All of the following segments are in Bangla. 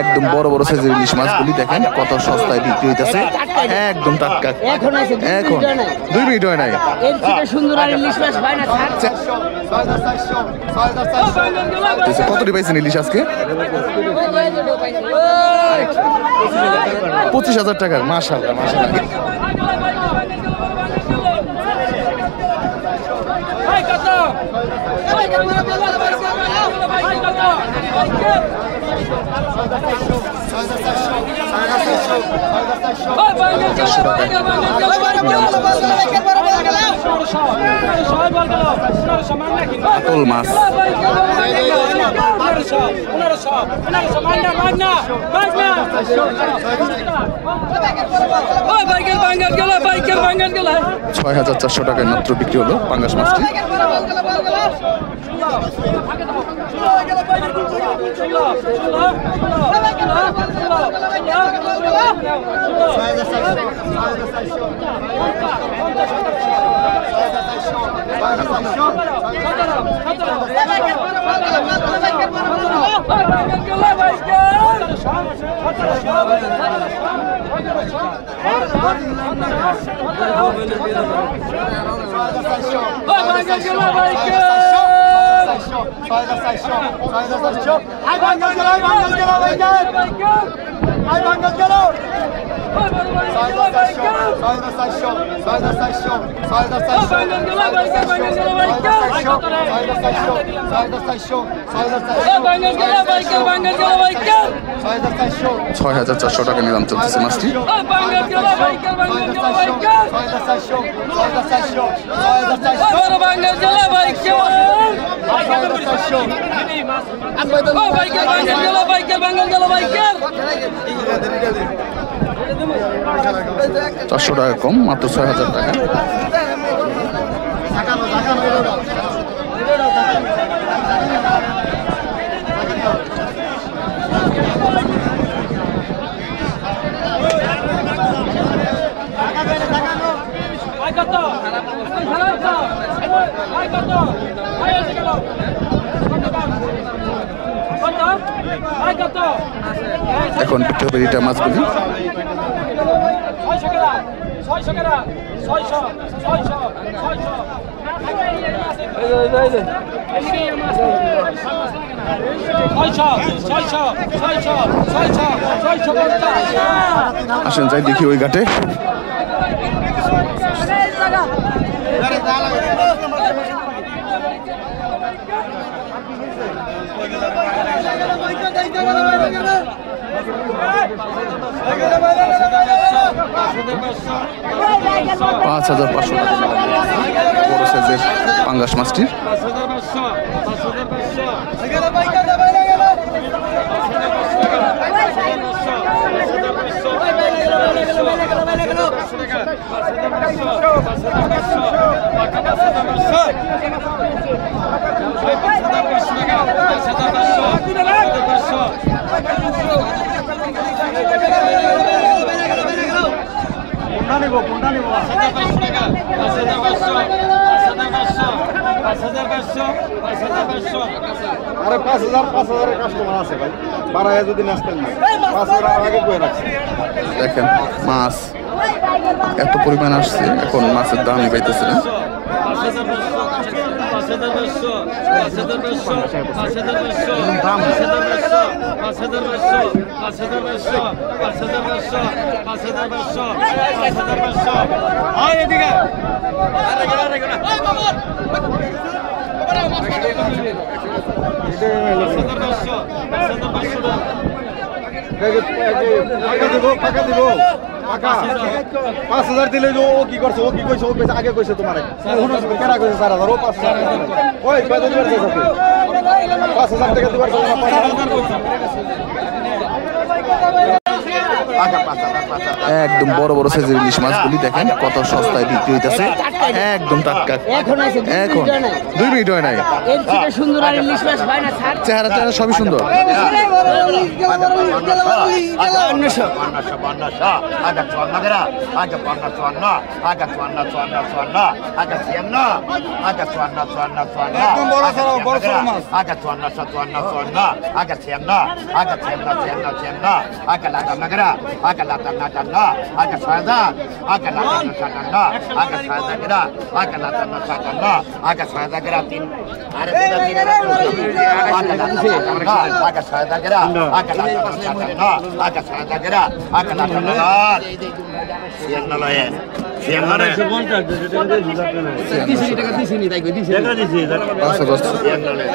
একদম বড় বড় সাইজের ইলিশ মাছগুলি দেখেন কত সস্তায় বিক্রি হইতেছে, একদম টাটকা। এখন 2 মিনিট হয় নাই। সুন্দর ইলিশ মাছ পায় না। কতটি পাইছেন ইলিশ আজকে? 25,000 টাকার। মাশাআল্লাহ মাশাআল্লাহ। কাতল মাছ $6,400 মাত্র বিক্রি হলো পাঙ্গাস মাছটি। $6,400 নিলাম চলতেছে মাছটি। $400 কম, মাত্র 6,000 টাকা। এখন বিক্রি হবে রিটা মাছগুলি। আসেন যাই দেখি ওই ঘাটে। $5,500 বড় সাইজের পাঙ্গাস মাছটির। আরে 5,000 কাস্টমার আছে ভাই, বাড়ায় যদি নাচতেন না 5,000 আগে কয়ে রাখছে। দেখেন মাছ এত পরিমাণ আসছে, এখন মাছের দামই পাইতেছে না। টাকা দিব 5,000 দিলে ও কি করছে, ও কি কইছে, ও কইছে আগে কইছে তোমারে কেনা কইছে 4,000, ও 5,000 ওই কত দিবার চাইছে 5,000 টাকা দিবার চাইছে না। 5,000 কইছে একদম বড় বড় সাইজের ইলিশ মাছগুলি দেখেন কত সস্তায় বিক্রি হইতেছে একদম টাটকা এখন আছে এখন 2 মিনিট হয় নাই এর থেকে সুন্দর আর ইলিশ মাছ হয় না স্যার চেহারা চেহারা সবই সুন্দর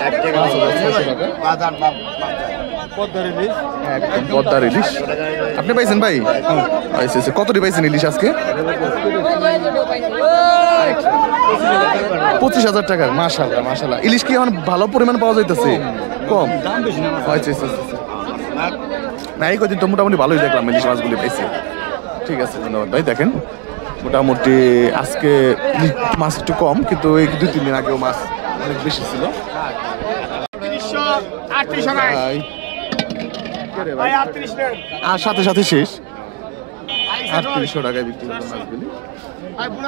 একদম পদ্মার ইলিশ আপনি পাইছেন ভাই কতটি পাইছেন ইলিশ আজকে 25,000 টাকার মাশাআল্লাহ মাশাআল্লাহ ইলিশ কি এখন ভালো পরিমাণ পাওয়া যাইতেছে কম না এই কদিন তো মোটামুটি ভালোই দেখলাম ইলিশ মাছগুলি পাইছি ঠিক আছে ধন্যবাদ ভাই দেখেন মোটামুটি আজকে মাছ একটু কম কিন্তু এই 2-3 দিন আগেও মাছ অনেক বেশি ছিল আর সাথে সাথে শেষ 3800 টাকায় বিক্রি হলো মাছগুলি 1700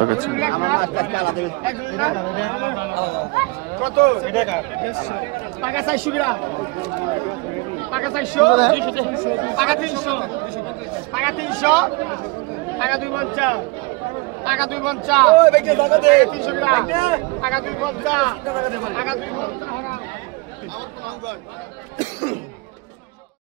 টাকা ছিল কত টাকা 400 গ্রাম টাকা 400 টাকা 300 টাকা 300 টাকা 250 টাকা 250 ওই বেকে টাকা দে 300 গ্রাম টাকা 250 টাকা 250